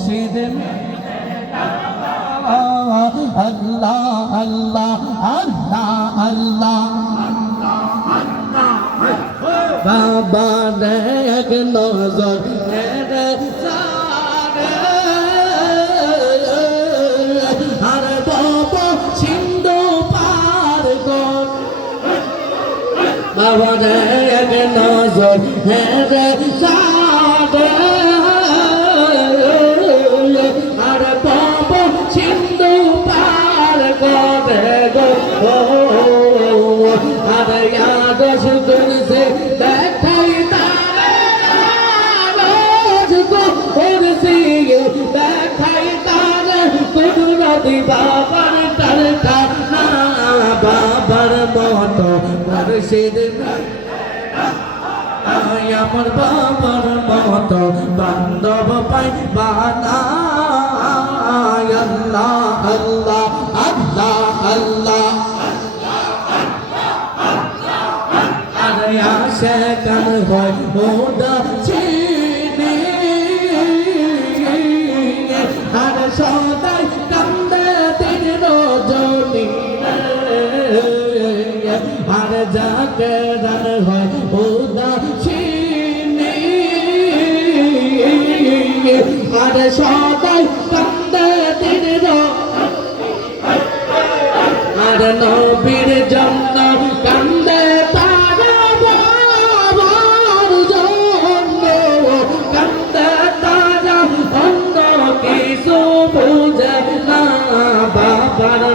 মুর্শিদ আল্লাহ আল্লাহ আল্লাহ আল্লাহ। বাবার মত মুর্শিদ আমার বাবার মত বান্ধব পাই বানা। রান হয় ওদা চিনি আর সদাই কান্দে দিন আর নবীর জন্য কান্দে বাবার জন্য। কান্দে তারা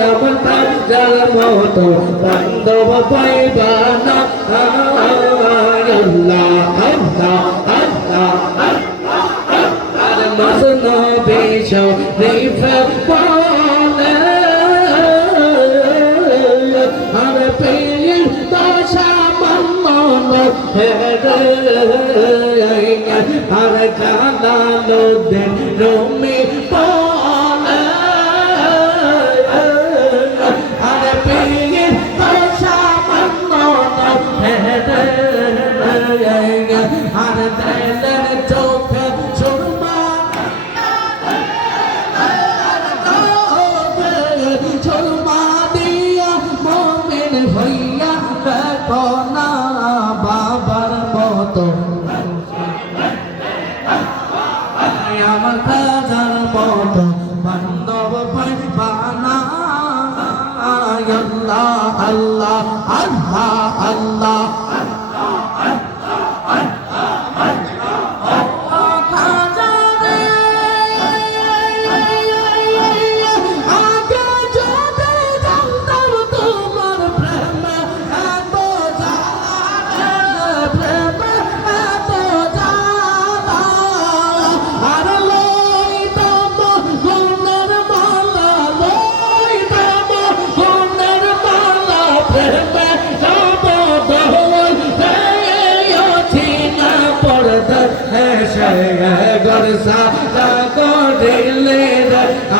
আমার কান্দার মতো বান্ধব পাইবা না আল্লাহ আল্লাহ আল্লাহ আর মজনু বেশ রিফে বলে আর পেয়ের দশা মন আর কালালো দেন রমি আর দেলের চোখে সুরমা সুরমা দিয়া মমিন হইয়া দেখো না বাবার মতো। আমার কাজার মতো বান্ধব পাইবানা আল্লাহ আল্লাহ আল্লাহ আল্লাহ।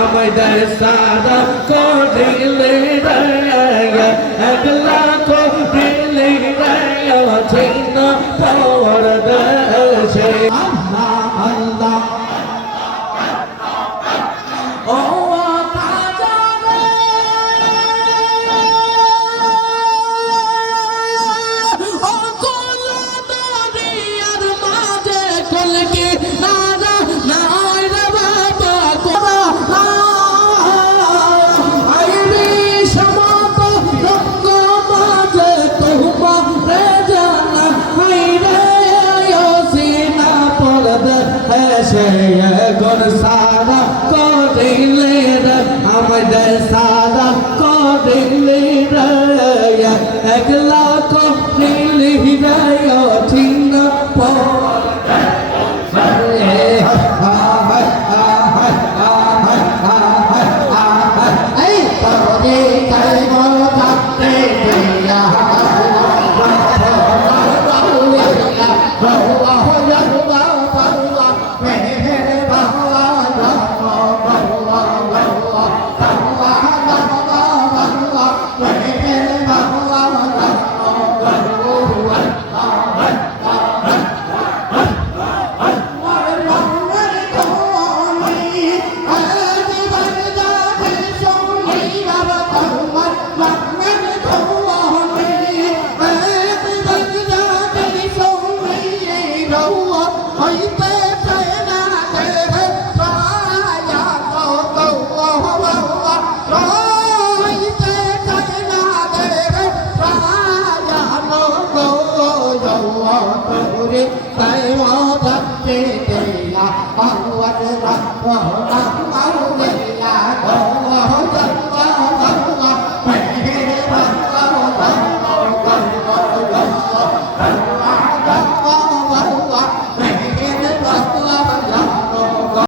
রে আমায় দে সাদা করিলে রে একলা করিলে রে চিহ্ন পড়তে এসে আল্লাহ করিলে রে একলা 대박 আল্লাহ করে তাই মাতাকে দেয়া আল্লাহ রাখো আল্লাহ দেয়া আল্লাহ